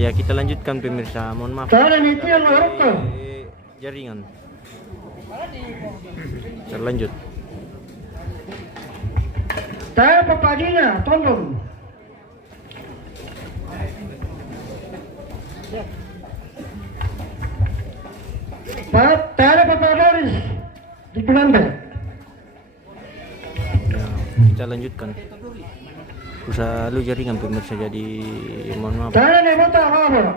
Ya kita lanjutkan pemirsa, mohon maaf. Jaringan. Terlanjut. Saya pepadinya, tolong. Pak, saya Papadoris di Penanda. Ya, kita lanjutkan. Usaha lu jaringan pemirsa, jadi mohon maaf. Saya nih bota apa?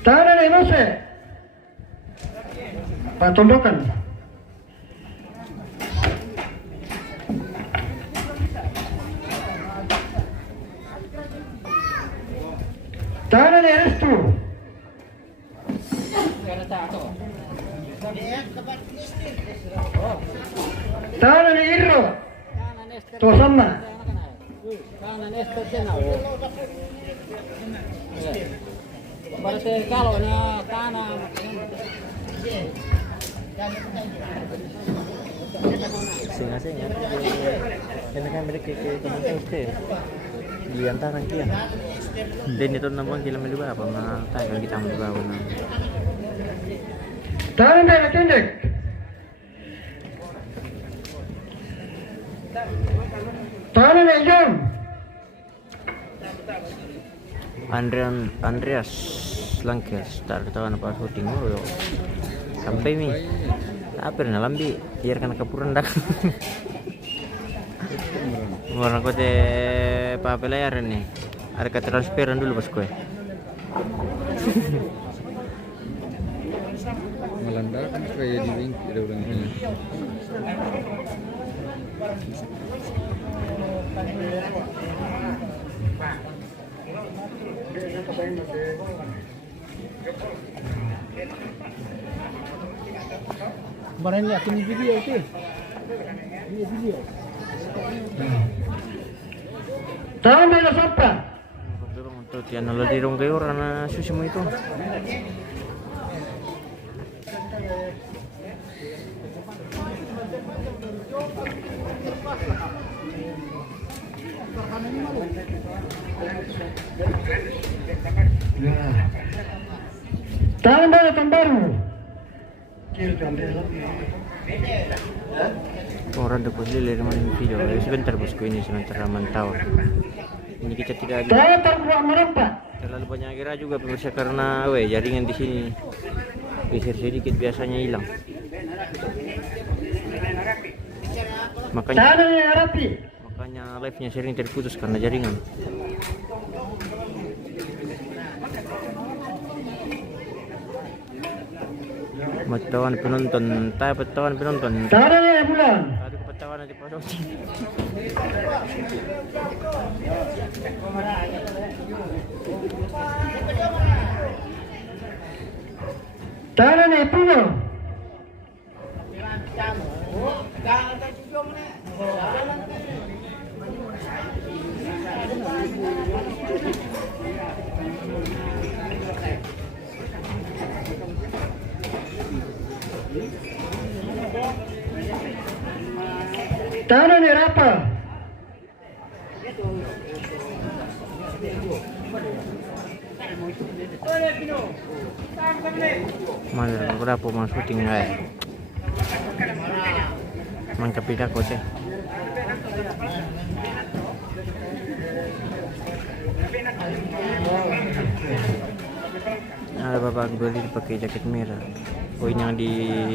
Tangan nih bose. Pak tondokan. Tangan nih restu. Tangan nih Iro. Tuh sama. Berarti kalau tanah Singa-singa ini kan milik teman saya di antara kia dan itu namanya kita melibat apa mah tahu kita melibat apa Tangan nih tindek. Tangan nih John. Andreas Langkes tak tahu apa syuting lo sampai mi apa nih lambi biarkan kepuran dak orang kote apa layar nih ada ke transparan dulu bos kue Melanda kan kayak di link ada orangnya. kemarin lihat ini video itu. Ini video. Tangan nih sampai. untuk tian lo di rong kayo rana susi mo itu Tangan nih tambaru. orang dapat lihat dari video sebentar bosku ini sebentar mantau ini kita tidak Saya terbuat merempat. terlalu banyak kira juga pemirsa karena jaringan di sini geser sedikit biasanya hilang Tangan nih rapi. makanya live-nya sering terputus karena jaringan. Patawan penonton, patawan penonton. Tangan nih bulan. Aduh patawan nanti pasok. Tangan nih puno. Tangan nih rapa. Mana berapa mau syuting ay? Mangkap tidak kok teh. Ada bapak beli pakai jaket merah. Oh ini yang di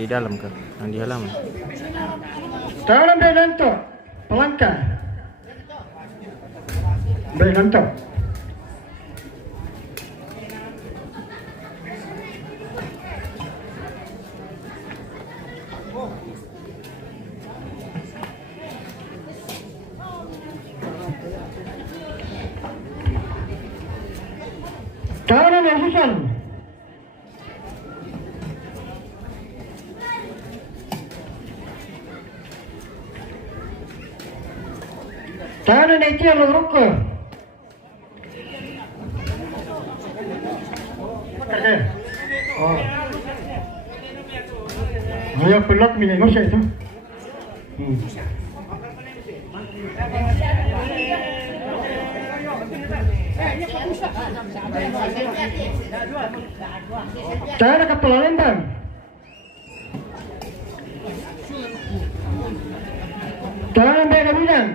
dalam kah? Yang di halaman? Tangan Benanto. Pelangka. Benanto. Tangan yang Susan. Tangan yang Tia Lurukko. Oh. Dia pelak minyak itu. Tahanan Kepala Lembang. Tahanan Beda Bidang.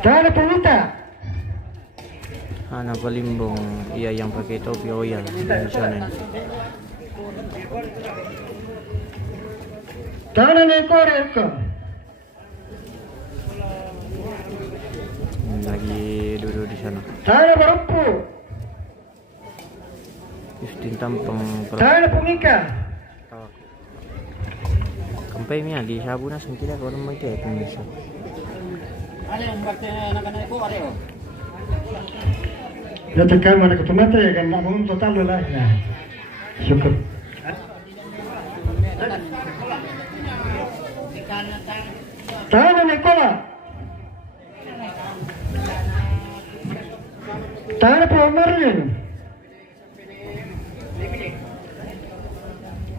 Tahanan Pemuda. Anak Palimbong, ia yang pakai topi oya dan sana. Tahanan Ekor Eko. Lagi duduk di sana. Tahanan Barumpu. Justin Tampang. Tahanan Pungika. Kampai miya di Sabuna sengkila kalau nama kita Indonesia. Ya tekan mana ketemu ya kan nak bangun total lah ya. Syukur. Tahanan Ekola. Tahanan Pemerintah.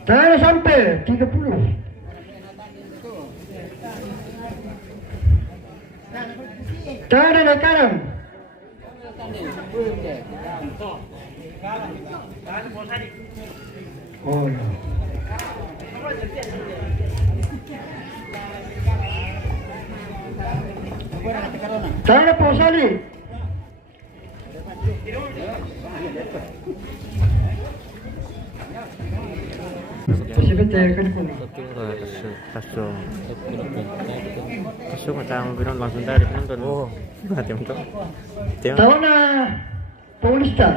Tahanan sampai 30. Tahanan Karam. Oh. Tahanan Posali. Pasipet kan pun. Kasong matang pinonton langsung tadi penonton. Oh, hati untuk. Tahanan Paulista.